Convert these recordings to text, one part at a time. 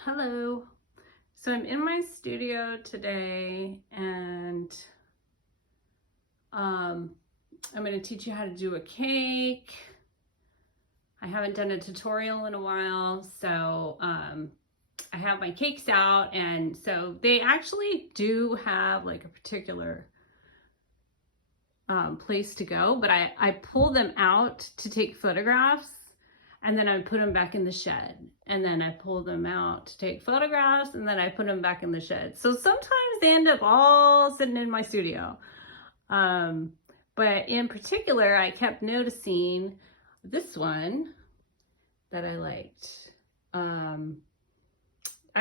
Hello. So I'm in my studio today and I'm going to teach you how to do a cake. I haven't done a tutorial in a while, so I have my cakes out, and so they actually do have like a particular place to go, but I pull them out to take photographs, and then I put them back in the shed, and then I pull them out to take photographs, and then I put them back in the shed. So sometimes they end up all sitting in my studio. Um, but in particular, I kept noticing this one that I liked. I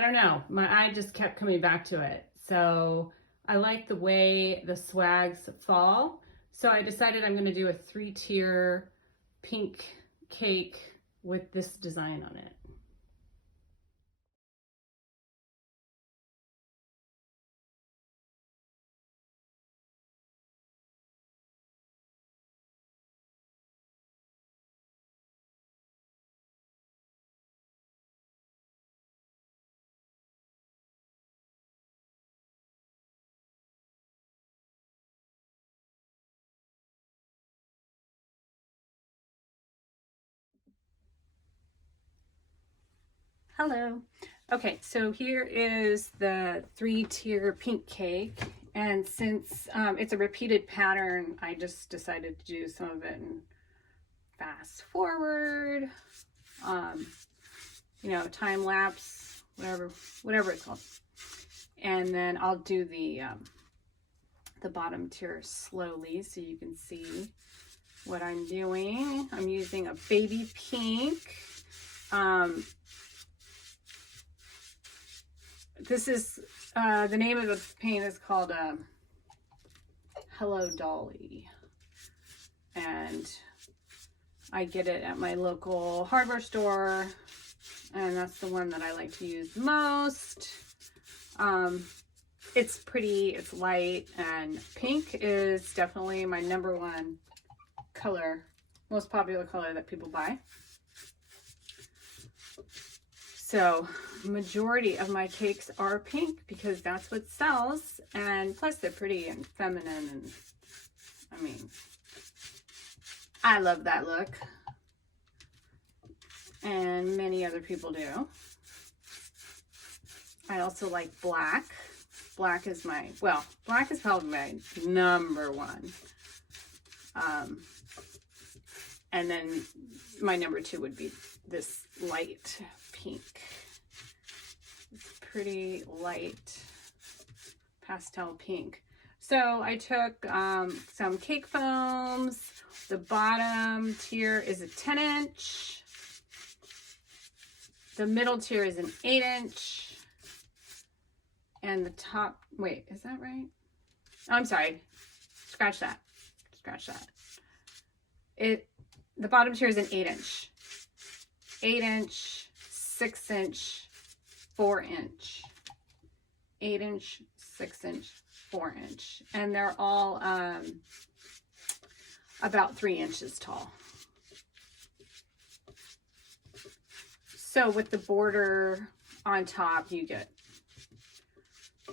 don't know, my eye just kept coming back to it. So I like the way the swags fall. So I decided I'm going to do a 3-tier pink cake with this design on it. Hello. Okay, so here is the 3-tier pink cake. And since it's a repeated pattern, I just decided to do some of it in fast forward, time lapse, whatever it's called. And then I'll do the bottom tier slowly so you can see what I'm doing. I'm using a baby pink. This is the name of the paint is called Hello Dolly, and I get it at my local hardware store, and that's the one that I like to use most. It's pretty, it's light, and pink is definitely my #1 color, most popular color that people buy. So majority of my cakes are pink because that's what sells, and plus they're pretty and feminine, and I mean, I love that look, and many other people do. I also like black. Black is black is probably my #1. And then my #2 would be this light pink. It's pretty light pastel pink. So I took some cake foams. The bottom tier is a 10-inch. The middle tier is an 8-inch. And the top, wait, is that right? Oh, I'm sorry. Scratch that. The bottom tier is an 8-inch. 8-inch, 6-inch, 4-inch. 8-inch, 6-inch, 4-inch. And they're all about 3 inches tall. So with the border on top, you get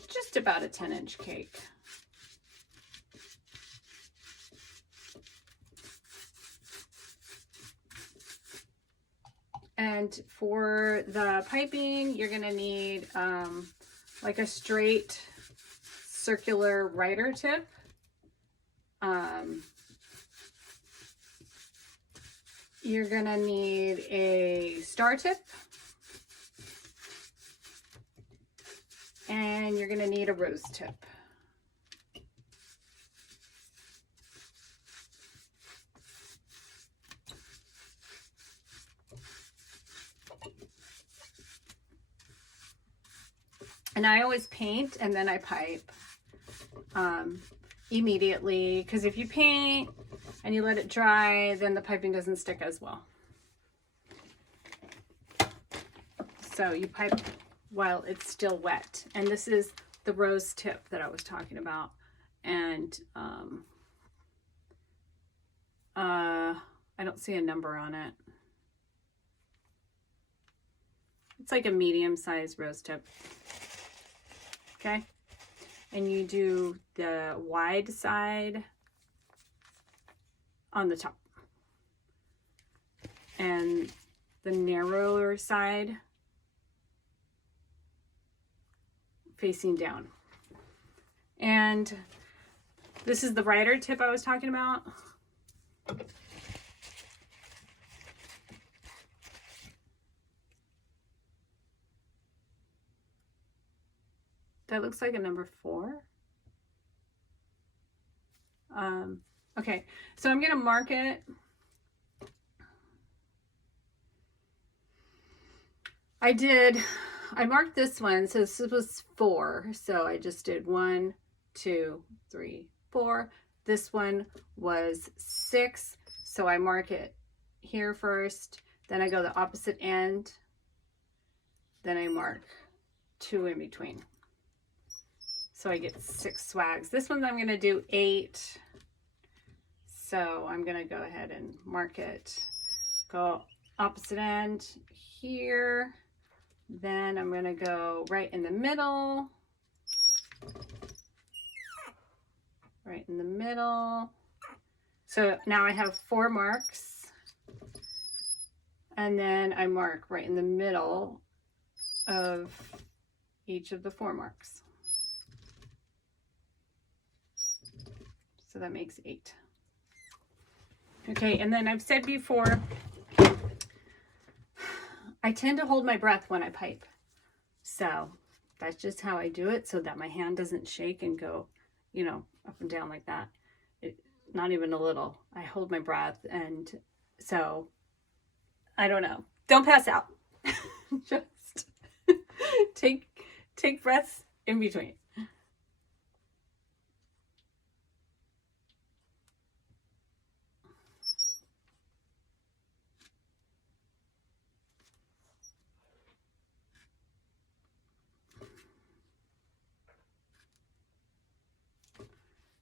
just about a 10-inch cake. And for the piping, you're gonna need like a straight circular writer tip. You're gonna need a star tip, and you're gonna need a rose tip. And I always paint and then I pipe immediately, because if you paint and you let it dry, then the piping doesn't stick as well. So you pipe while it's still wet. And this is the rose tip that I was talking about. And I don't see a number on it. It's like a medium-sized rose tip. Okay. And you do the wide side on the top. And the narrower side facing down. And this is the brighter tip I was talking about. That looks like a number 4. Okay, so I'm gonna mark it. I marked this one, so this was 4. So I just did 1, 2, 3, 4. This one was 6. So I mark it here first, then I go the opposite end, then I mark 2 in between. So I get 6 swags. This one I'm gonna do 8. So I'm gonna go ahead and mark it. Go opposite end here. Then I'm gonna go right in the middle. Right in the middle. So now I have 4 marks. And then I mark right in the middle of each of the 4 marks. So that makes 8. Okay, and then I've said before, I tend to hold my breath when I pipe. So that's just how I do it, so that my hand doesn't shake and go, you know, up and down like that. Not even a little. I hold my breath, and so I don't know. Don't pass out. Just take breaths in between.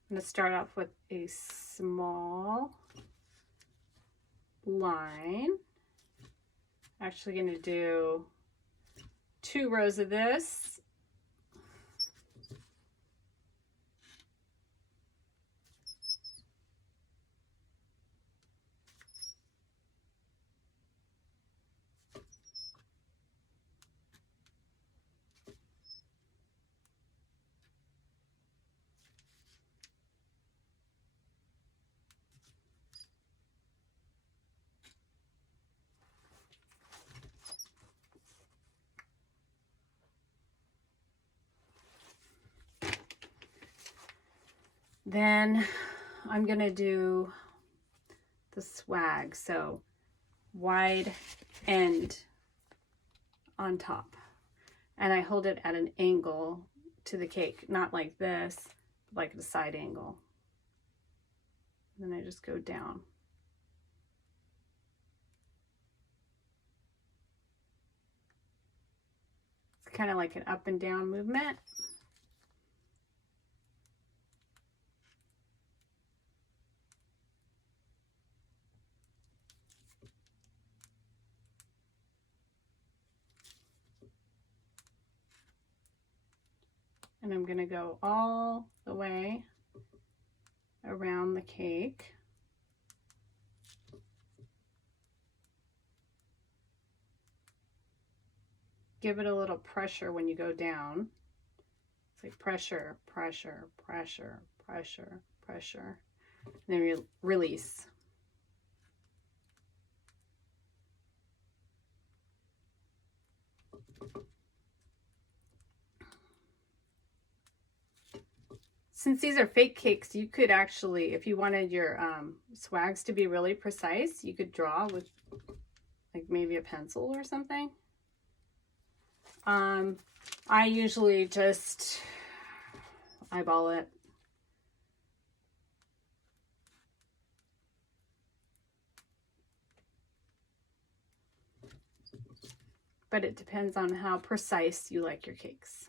I'm going to start off with a small line. Actually going to do 2 rows of this. Then I'm going to do the swag. So wide end on top. And I hold it at an angle to the cake, not like this, like at a side angle. And then I just go down. It's kind of like an up and down movement. And I'm going to go all the way around the cake. Give it a little pressure when you go down. It's like pressure, pressure, pressure, pressure, pressure. And then release. Since these are fake cakes, you could actually, if you wanted your swags to be really precise, you could draw with like maybe a pencil or something. I usually just eyeball it. But it depends on how precise you like your cakes.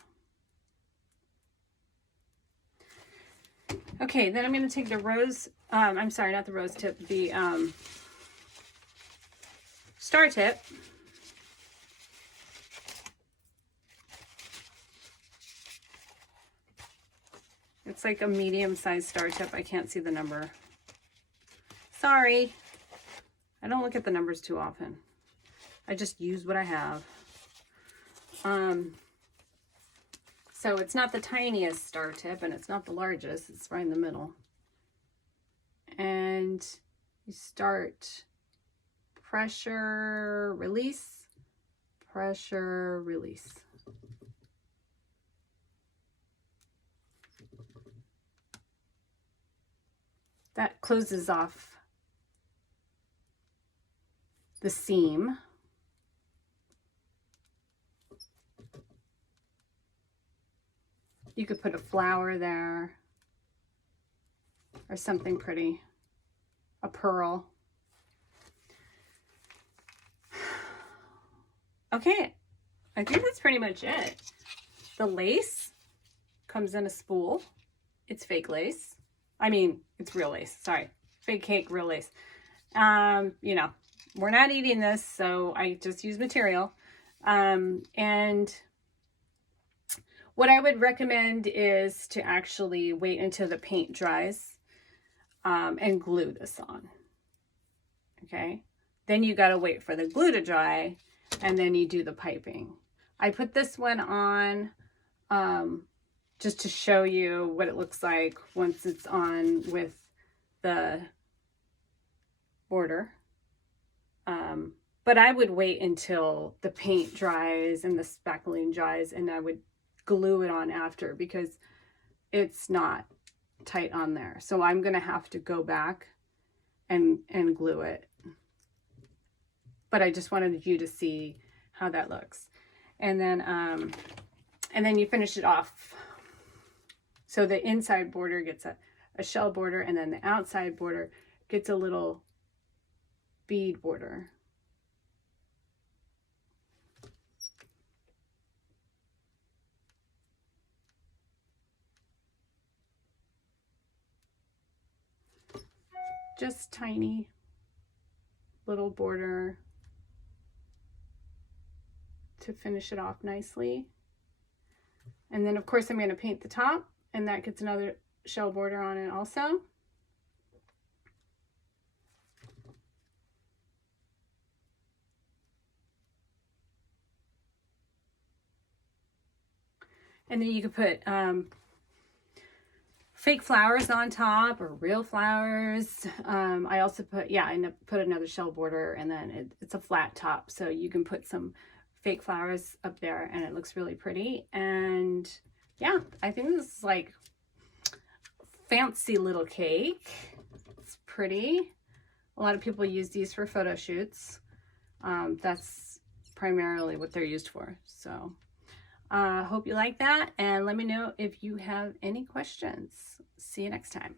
Okay, then I'm going to take the rose, I'm sorry, not the rose tip, the star tip. it's like a medium-sized star tip. I can't see the number. Sorry. I don't look at the numbers too often. I just use what I have. So it's not the tiniest star tip and it's not the largest. It's right in the middle. And you start pressure, release, pressure, release. That closes off the seam. You could put a flower there or something pretty, a pearl. Okay, I think that's pretty much it. The lace comes in a spool. It's fake lace. I mean, it's real lace. Sorry, fake cake, real lace. You know, we're not eating this, so I just use material. And what I would recommend is to actually wait until the paint dries and glue this on. Okay, then you got to wait for the glue to dry and then you do the piping. I put this one on just to show you what it looks like once it's on with the border. But I would wait until the paint dries and the spackling dries, and I would glue it on after because it's not tight on there. So I'm going to have to go back and glue it. But I just wanted you to see how that looks. And then you finish it off. So the inside border gets a shell border, and then the outside border gets a little bead border. Just tiny little border to finish it off nicely. And then of course I'm going to paint the top, and that gets another shell border on it also. And then you could put fake flowers on top or real flowers. I also put, I put another shell border, and then it's a flat top. So you can put some fake flowers up there and it looks really pretty. And yeah, I think this is like fancy little cake. It's pretty. A lot of people use these for photo shoots. That's primarily what they're used for. So hope you like that, and let me know if you have any questions. See you next time.